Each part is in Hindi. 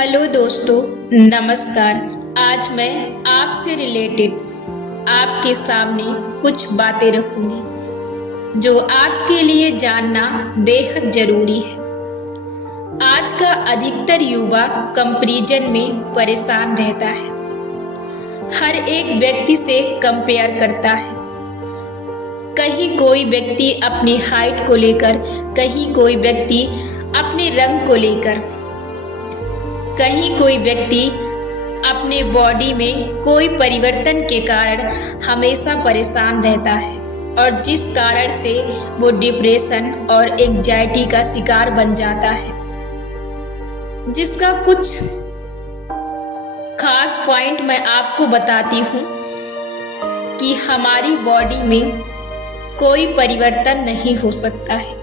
हेलो दोस्तों, नमस्कार। आज मैं आपसे रिलेटेड आपके सामने कुछ बातें रखूंगी जो आपके लिए जानना बेहद जरूरी है। आज का अधिकतर युवा कंपैरिजन में परेशान रहता है। हर एक व्यक्ति से कंपेयर करता है। कहीं कोई व्यक्ति अपनी हाइट को लेकर, कहीं कोई व्यक्ति अपने रंग को लेकर, कहीं कोई व्यक्ति अपने बॉडी में कोई परिवर्तन के कारण हमेशा परेशान रहता है और जिस कारण से वो डिप्रेशन और एंजाइटी का शिकार बन जाता है, जिसका कुछ खास पॉइंट मैं आपको बताती हूँ कि हमारी बॉडी में कोई परिवर्तन नहीं हो सकता है।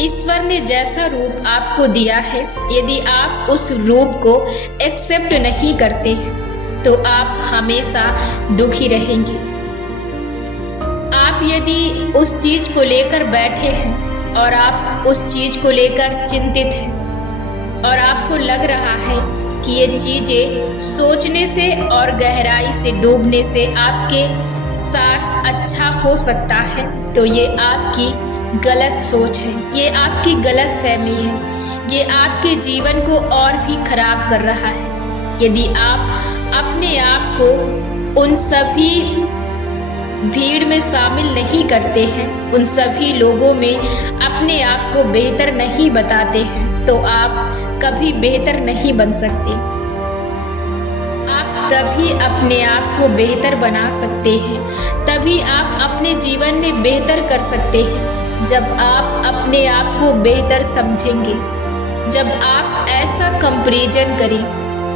ईश्वर ने जैसा रूप आपको दिया है, यदि आप उस रूप को एक्सेप्ट नहीं करते हैं तो आप हमेशा दुखी रहेंगे। आप यदि उस चीज को लेकर बैठे हैं और आप उस चीज को लेकर चिंतित हैं और आपको लग रहा है कि ये चीजें सोचने से और गहराई से डूबने से आपके साथ अच्छा हो सकता है, तो ये आपकी गलत सोच है, ये आपकी गलत फहमी है, ये आपके जीवन को और भी खराब कर रहा है। यदि आप अपने आप को उन सभी भीड़ में शामिल नहीं करते हैं, उन सभी लोगों में अपने आप को बेहतर नहीं बताते हैं, तो आप कभी बेहतर नहीं बन सकते। आप तभी अपने आप को बेहतर बना सकते हैं, तभी आप अपने जीवन में बेहतर कर सकते हैं जब आप अपने आप को बेहतर समझेंगे। जब आप ऐसा कंपैरिजन करें,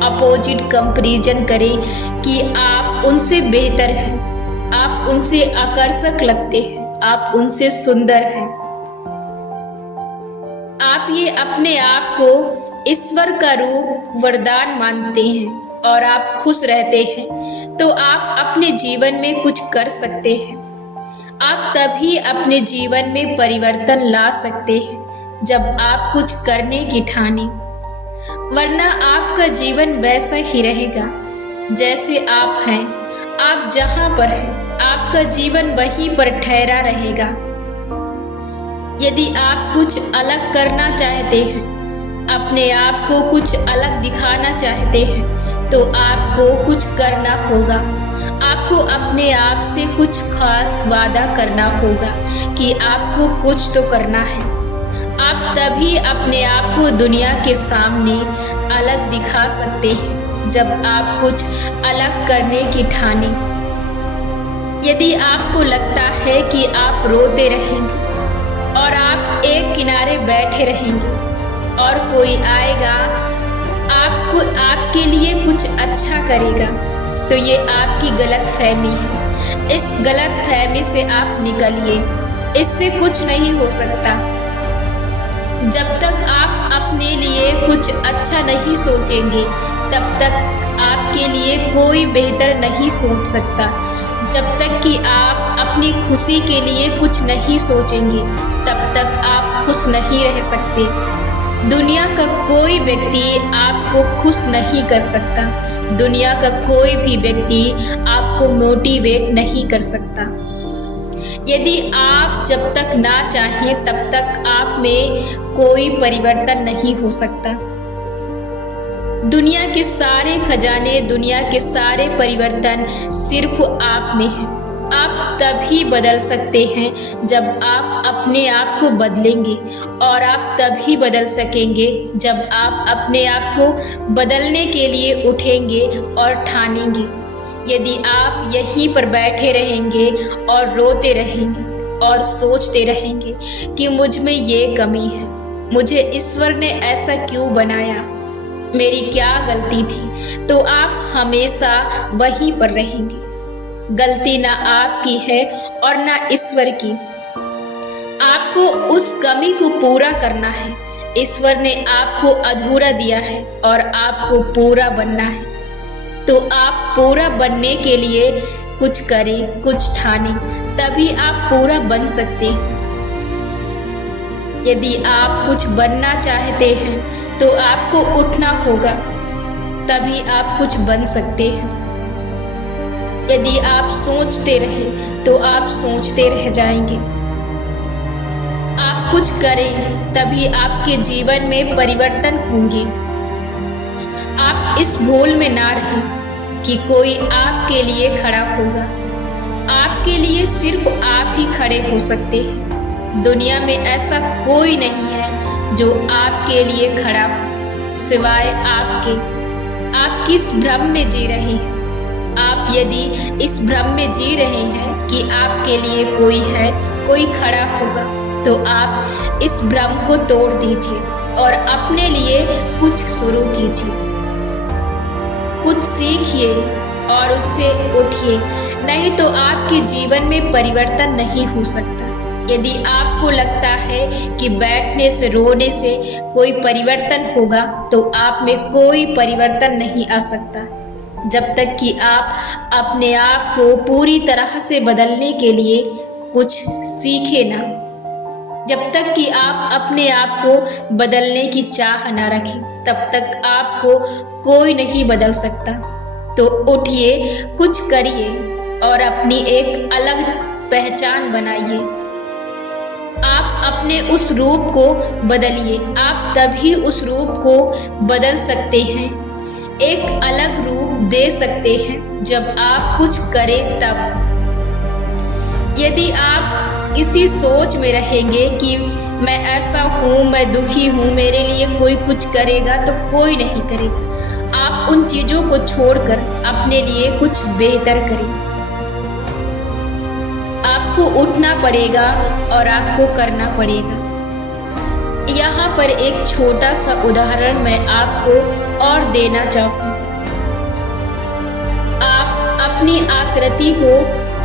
अपोजिट कंपैरिजन करें कि आप उनसे बेहतर हैं, आप उनसे आकर्षक लगते हैं, आप उनसे सुंदर हैं, आप ये अपने आप को ईश्वर का रूप वरदान मानते हैं और आप खुश रहते हैं, तो आप अपने जीवन में कुछ कर सकते हैं। आप तभी अपने जीवन में परिवर्तन ला सकते हैं जब आप कुछ करने की ठाने, वरना आपका जीवन वैसा ही रहेगा जैसे आप हैं। आप जहां पर हैं, आपका जीवन वहीं पर ठहरा रहेगा। यदि आप कुछ अलग करना चाहते हैं, अपने आप को कुछ अलग दिखाना चाहते हैं, तो आपको कुछ करना होगा। आपको अपने आप से कुछ खास वादा करना होगा कि आपको कुछ तो करना है। आप तभी अपने आप को दुनिया के सामने अलग दिखा सकते हैं जब आप कुछ अलग करने की ठाने। यदि आपको लगता है कि आप रोते रहेंगे और आप एक किनारे बैठे रहेंगे और कोई आएगा आपके लिए कुछ अच्छा करेगा, तो ये आपकी गलत फहमी है। इस गलत फहमी से आप निकलिए, इससे कुछ नहीं हो सकता। जब तक आप अपने लिए कुछ अच्छा नहीं सोचेंगे, तब तक आपके लिए कोई बेहतर नहीं सोच सकता। जब तक कि आप अपनी खुशी के लिए कुछ नहीं सोचेंगे, तब तक आप खुश नहीं रह सकते। दुनिया का कोई व्यक्ति आपको खुश नहीं कर सकता। दुनिया का कोई भी व्यक्ति आपको मोटिवेट नहीं कर सकता। यदि आप जब तक ना चाहें, तब तक आप में कोई परिवर्तन नहीं हो सकता। दुनिया के सारे खजाने, दुनिया के सारे परिवर्तन सिर्फ आप में हैं। आप तभी बदल सकते हैं जब आप अपने आप को बदलेंगे, और आप तभी बदल सकेंगे जब आप अपने आप को बदलने के लिए उठेंगे और ठानेंगे। यदि आप यहीं पर बैठे रहेंगे और रोते रहेंगे और सोचते रहेंगे कि मुझ में ये कमी है, मुझे ईश्वर ने ऐसा क्यों बनाया, मेरी क्या गलती थी, तो आप हमेशा वहीं पर रहेंगे। गलती ना आपकी है और ना ईश्वर की। आपको उस कमी को पूरा करना है। ईश्वर ने आपको अधूरा दिया है और आपको पूरा बनना है, तो आप पूरा बनने के लिए कुछ करें, कुछ ठाने, तभी आप पूरा बन सकते हैं। यदि आप कुछ बनना चाहते हैं तो आपको उठना होगा, तभी आप कुछ बन सकते हैं। यदि आप सोचते रहे तो आप सोचते रह जाएंगे। आप कुछ करें तभी आपके जीवन में परिवर्तन होंगे। आप इस भूल में ना रहें कि कोई आपके लिए खड़ा होगा। आपके लिए सिर्फ आप ही खड़े हो सकते हैं। दुनिया में ऐसा कोई नहीं है जो आपके लिए खड़ा हो सिवाय आपके। आप किस भ्रम में जी रहे हैं? आप यदि इस भ्रम में जी रहे हैं कि आपके लिए कोई है, कोई खड़ा होगा, तो आप इस भ्रम को तोड़ दीजिए और अपने लिए कुछ शुरू कीजिए। कुछ सीखिए और उससे उठिए, नहीं तो आपके जीवन में परिवर्तन नहीं हो सकता। यदि आपको लगता है कि बैठने से, रोने से कोई परिवर्तन होगा, तो आप में कोई परिवर्तन नहीं आ सकता जब तक कि आप अपने आप को पूरी तरह से बदलने के लिए कुछ सीखे ना। जब तक कि आप अपने आप को बदलने की चाह ना रखें, तब तक आपको कोई नहीं बदल सकता। तो उठिए, कुछ करिए और अपनी एक अलग पहचान बनाइए। आप अपने उस रूप को बदलिए। आप तभी उस रूप को बदल सकते हैं, एक अलग रूप दे सकते हैं, जब आप कुछ करें तब। यदि आप इसी सोच में रहेंगे कि मैं ऐसा हूँ, मैं दुखी हूँ, मेरे लिए कोई कुछ करेगा, तो कोई नहीं करेगा। आप उन चीज़ों को छोड़कर अपने लिए कुछ बेहतर करें। आपको उठना पड़ेगा और आपको करना पड़ेगा। यहाँ पर एक छोटा सा उदाहरण मैं आपको और देना चाहूँगा। आप अपनी आकृति को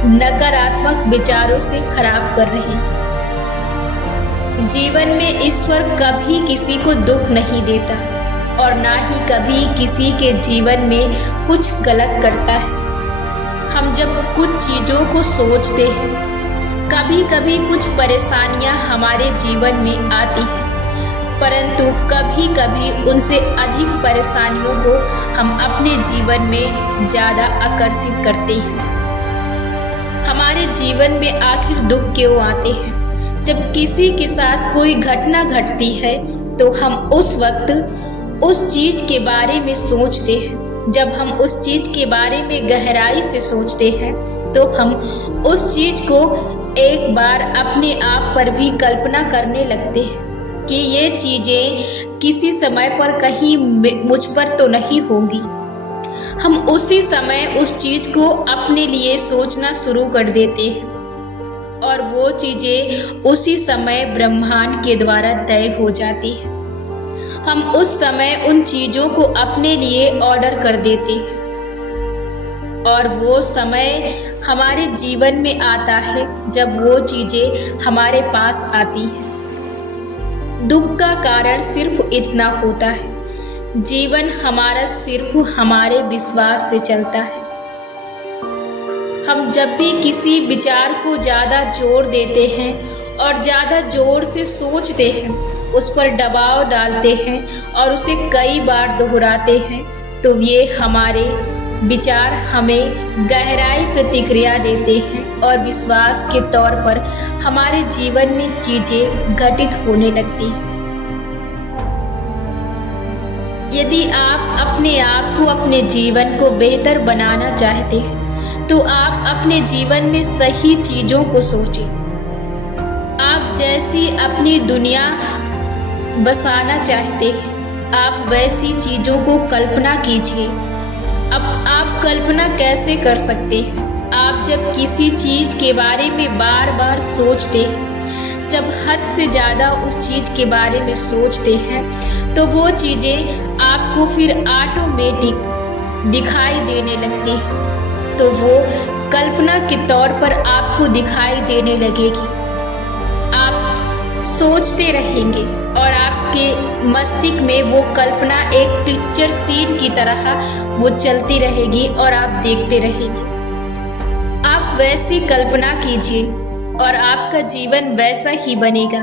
नकारात्मक विचारों से खराब कर रहे हैं। जीवन में ईश्वर कभी किसी को दुख नहीं देता और ना ही कभी किसी के जीवन में कुछ गलत करता है। हम जब कुछ चीज़ों को सोचते हैं, कभी कभी कुछ परेशानियां हमारे जीवन में आती हैं, परंतु कभी कभी उनसे अधिक परेशानियों को हम अपने जीवन में ज़्यादा आकर्षित करते हैं। हमारे जीवन में आखिर दुख क्यों आते हैं? जब किसी के साथ कोई घटना घटती है तो हम उस वक्त उस चीज़ के बारे में सोचते हैं। जब हम उस चीज़ के बारे में गहराई से सोचते हैं तो हम उस चीज़ को एक बार अपने आप पर भी कल्पना करने लगते हैं कि ये चीज़ें किसी समय पर कहीं मुझ पर तो नहीं होंगी। हम उसी समय उस चीज़ को अपने लिए सोचना शुरू कर देते हैं और वो चीज़ें उसी समय ब्रह्मांड के द्वारा तय हो जाती हैं। हम उस समय उन चीज़ों को अपने लिए ऑर्डर कर देते हैं और वो समय हमारे जीवन में आता है जब वो चीज़ें हमारे पास आती हैं। दुख का कारण सिर्फ इतना होता है, जीवन हमारा सिर्फ हमारे विश्वास से चलता है। हम जब भी किसी विचार को ज़्यादा जोर देते हैं और ज़्यादा जोर से सोचते हैं, उस पर दबाव डालते हैं और उसे कई बार दोहराते हैं, तो ये हमारे विचार हमें गहराई प्रतिक्रिया देते हैं और विश्वास के तौर पर हमारे जीवन में चीज़ें घटित होने लगती हैं। यदि आप अपने आप को, अपने जीवन को बेहतर बनाना चाहते हैं, तो आप अपने जीवन में सही चीज़ों को सोचें। आप जैसी अपनी दुनिया बसाना चाहते हैं, आप वैसी चीज़ों को कल्पना कीजिए। अब आप कल्पना कैसे कर सकते हैं? आप जब किसी चीज़ के बारे में बार बार सोचते हैं, जब हद से ज़्यादा उस चीज़ के बारे में सोचते हैं, तो वो चीज़ें आपको फिर ऑटोमेटिक दिखाई देने लगती हैं। तो वो कल्पना के तौर पर आपको दिखाई देने लगेगी। आप सोचते रहेंगे और आपके मस्तिष्क में वो कल्पना एक पिक्चर सीन की तरह वो चलती रहेगी और आप देखते रहेंगे। आप वैसी कल्पना कीजिए और आपका जीवन वैसा ही बनेगा।